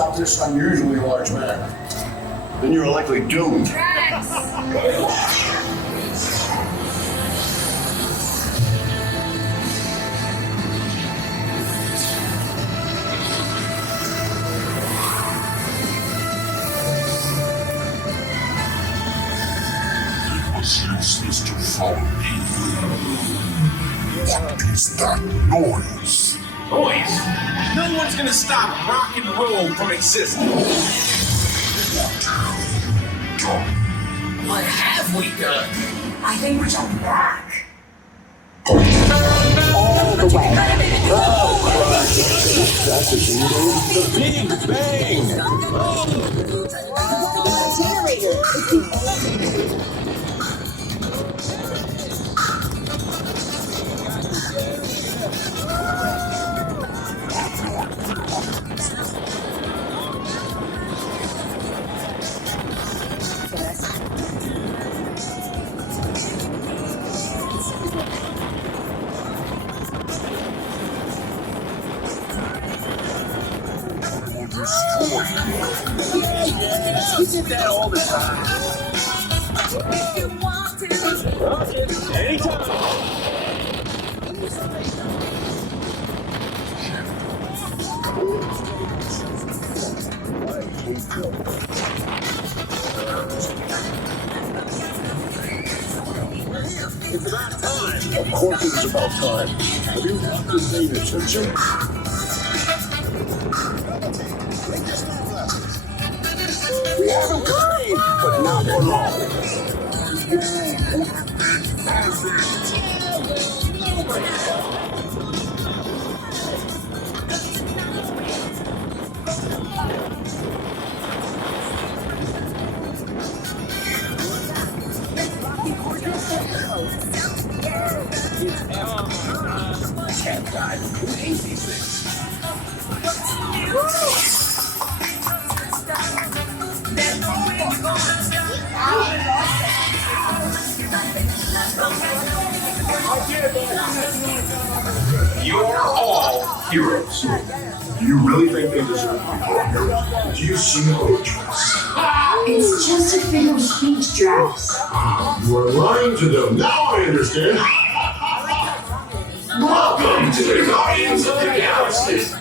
stop this unusually large man. Then you're likely doomed. It was useless to follow me. What is that noise? Noise? No one's gonna stop rock and roll from existing. What have we done? I think we're jumping back. All the way. That's the Big Bang! Generator. We did that all the time. If you want to. Anytime. It's about time. Of course it's about time. Have you not been paying attention? We haven't complained, but not for long. God, who hates these things? You're all heroes. Do you really think they deserve to be called heroes? Do you see those dress? It's just a figure of speech, Drax. You are lying to them. Now I understand. Welcome to the Guardians of the Galaxy.